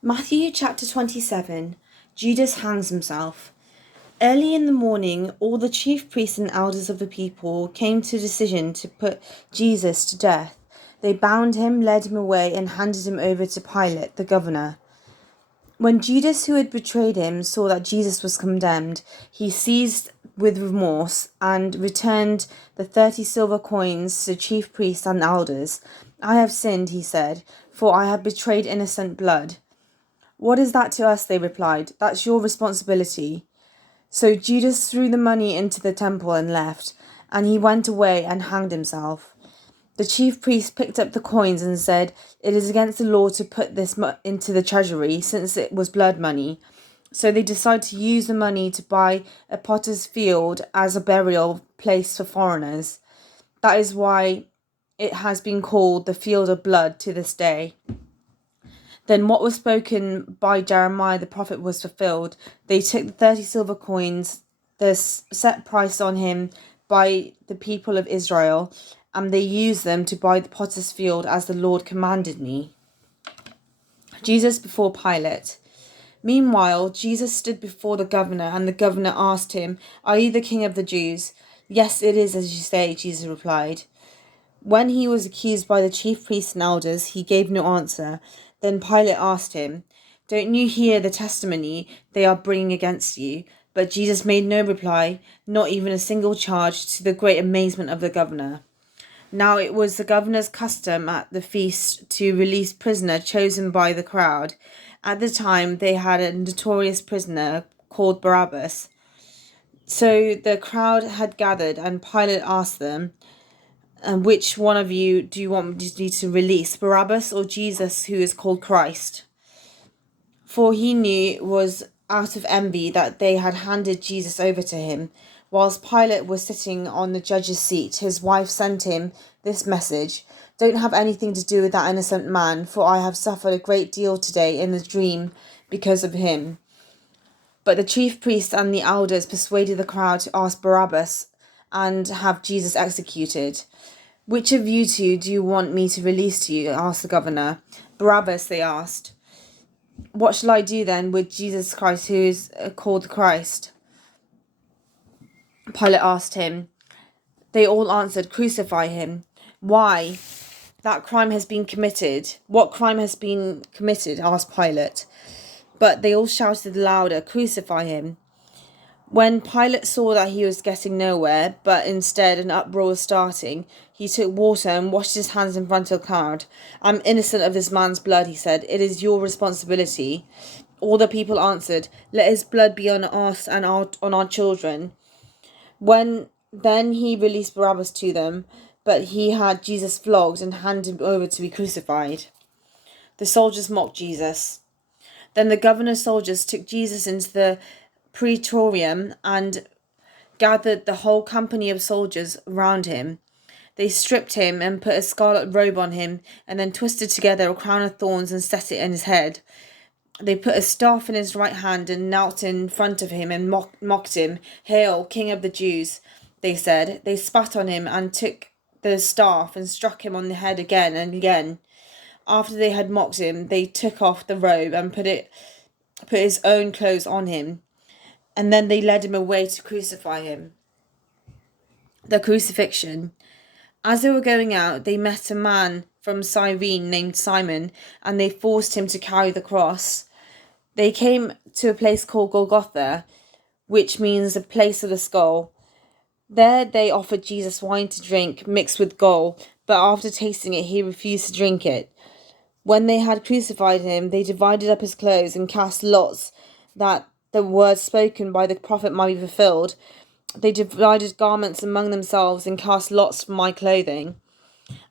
Matthew chapter 27. Judas hangs himself. Early in the morning, all the chief priests and elders of the people came to a decision to put Jesus to death. They bound him, led him away, and handed him over to Pilate, the governor. When Judas, who had betrayed him, saw that Jesus was condemned, he seized with remorse and returned the 30 silver coins to the chief priests and elders. "I have sinned," he said, "for I have betrayed innocent blood." "What is that to us?" they replied. "That's your responsibility." So Judas threw the money into the temple and left, and he went away and hanged himself. The chief priest picked up the coins and said, "It is against the law to put this into the treasury, since it was blood money." So they decided to use the money to buy a potter's field as a burial place for foreigners. That is why it has been called the Field of Blood to this day. Then what was spoken by Jeremiah the prophet was fulfilled. They took the 30 silver coins, the set price on him by the people of Israel, and they used them to buy the potter's field as the Lord commanded me. Jesus before Pilate. Meanwhile, Jesus stood before the governor, and the governor asked him, "Are you the king of the Jews?" "Yes, it is as you say," Jesus replied. When he was accused by the chief priests and elders, he gave no answer. Then Pilate asked him, "Don't you hear the testimony they are bringing against you?" But Jesus made no reply, not even a single charge, to the great amazement of the governor. Now it was the governor's custom at the feast to release prisoner chosen by the crowd. At the time, they had a notorious prisoner called Barabbas. So the crowd had gathered, and Pilate asked them, "And which one of you do you want me to release, Barabbas or Jesus, who is called Christ?" For he knew it was out of envy that they had handed Jesus over to him. Whilst Pilate was sitting on the judge's seat, his wife sent him this message: "Don't have anything to do with that innocent man, for I have suffered a great deal today in the dream because of him." But the chief priests and the elders persuaded the crowd to ask Barabbas and have Jesus executed. "Which of you two do you want me to release to you?" asked the governor. "Barabbas," they asked. "What shall I do then with Jesus Christ, who is called Christ?" Pilate asked him. They all answered, "Crucify him." "Why? That crime has been committed." "What crime has been committed?" asked Pilate. But they all shouted louder, "Crucify him." When Pilate saw that he was getting nowhere, but instead an uproar was starting, he took water and washed his hands in front of the crowd. "I'm innocent of this man's blood," he said. "It is your responsibility." All the people answered, "Let his blood be on us and on our children." Then he released Barabbas to them, but he had Jesus flogged and handed him over to be crucified. The soldiers mocked Jesus. Then the governor's soldiers took Jesus into the praetorium and gathered the whole company of soldiers round him. They stripped him and put a scarlet robe on him, and then twisted together a crown of thorns and set it in his head. They put a staff in his right hand and knelt in front of him and mocked him. "Hail, King of the Jews," they said. They spat on him and took the staff and struck him on the head again and again. After they had mocked him, they took off the robe and put his own clothes on him, and then they led him away to crucify him. The crucifixion. As they were going out, they met a man from Cyrene named Simon, and they forced him to carry the cross. They came to a place called Golgotha, which means a place of the skull. There they offered Jesus wine to drink mixed with gall, but after tasting it, he refused to drink it. When they had crucified him, they divided up his clothes and cast lots, that the word spoken by the prophet might be fulfilled. They divided garments among themselves and cast lots for my clothing.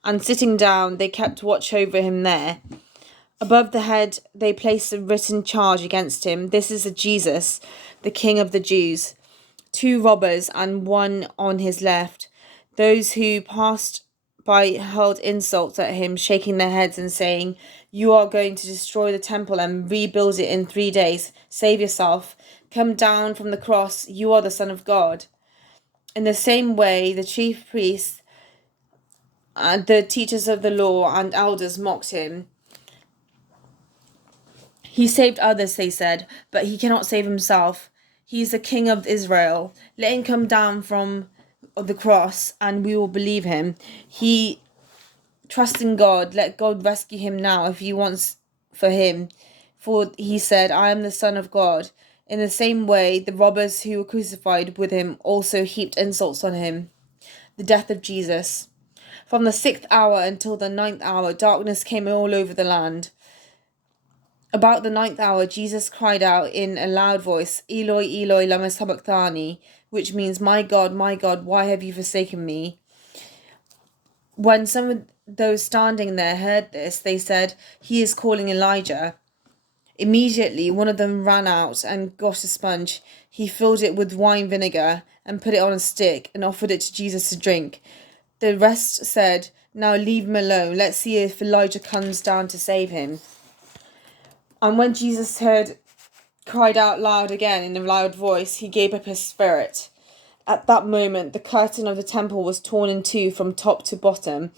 And sitting down, they kept watch over him there. Above the head, they placed a written charge against him: "This is Jesus, the King of the Jews." Two robbers and one on his left. Those who passed by hurled insults at him, shaking their heads and saying, "You are going to destroy the temple and rebuild it in 3 days. Save yourself. Come down from the cross. You are the Son of God." In the same way, the chief priests, the teachers of the law, and elders mocked him. He saved others, they said, but he cannot save himself. He is the King of Israel. Let him come down from the cross and we will believe him. He trusts in God. Let God rescue him now if he wants for him. For he said, I am the Son of God. In the same way, the robbers who were crucified with him also heaped insults on him. The death of Jesus. From the 6th hour until the 9th hour, darkness came all over the land. About the 9th hour, Jesus cried out in a loud voice, Eloi, Eloi, lama sabachthani, which means, my God, why have you forsaken me? When some of those standing there heard this, they said, he is calling Elijah. Immediately, one of them ran out and got a sponge. He filled it with wine vinegar and put it on a stick and offered it to Jesus to drink. The rest said, now leave him alone. Let's see if Elijah comes down to save him. And when Jesus cried out loud again in a loud voice, he gave up his spirit. At that moment, the curtain of the temple was torn in two from top to bottom.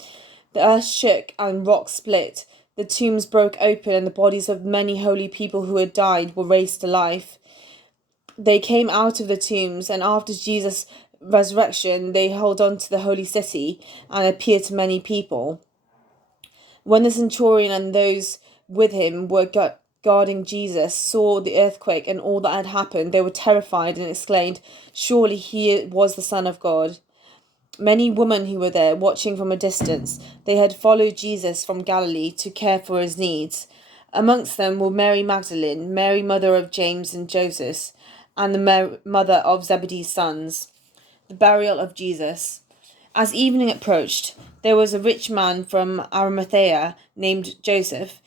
The earth shook and rocks split. The tombs broke open and the bodies of many holy people who had died were raised to life. They came out of the tombs, and after Jesus' resurrection, they held on to the holy city and appeared to many people. When the centurion and those with him were guarding Jesus saw the earthquake and all that had happened, they were terrified and exclaimed, surely he was the Son of God. Many women who were there, watching from a distance, they had followed Jesus from Galilee to care for his needs. Amongst them were Mary Magdalene, Mary mother of James and Joseph, and the mother of Zebedee's sons. The burial of Jesus. As evening approached, there was a rich man from Arimathea named Joseph,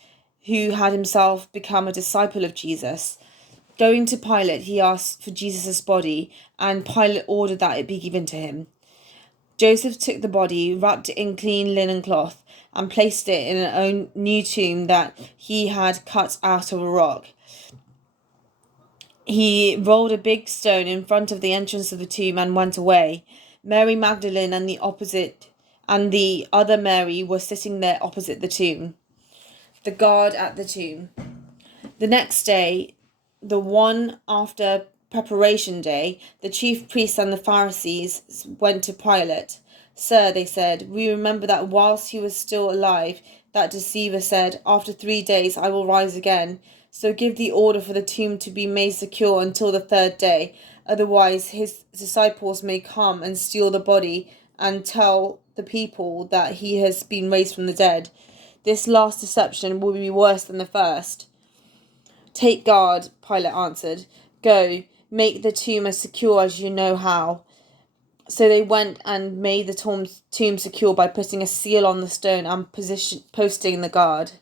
who had himself become a disciple of Jesus. Going to Pilate, he asked for Jesus' body, and Pilate ordered that it be given to him. Joseph took the body, wrapped it in clean linen cloth, and placed it in an own new tomb that he had cut out of a rock. He rolled a big stone in front of the entrance of the tomb and went away. Mary Magdalene and the other Mary were sitting there opposite the tomb. The guard at the tomb. The next day, the one after Preparation Day, the chief priests and the Pharisees went to Pilate. Sir, they said, we remember that whilst he was still alive, that deceiver said, after 3 days I will rise again. So give the order for the tomb to be made secure until the 3rd day. Otherwise his disciples may come and steal the body and tell the people that he has been raised from the dead. This last deception will be worse than the first. Take guard, Pilate answered. Go, make the tomb as secure as you know how. So they went and made the tomb secure by putting a seal on the stone and posting the guard.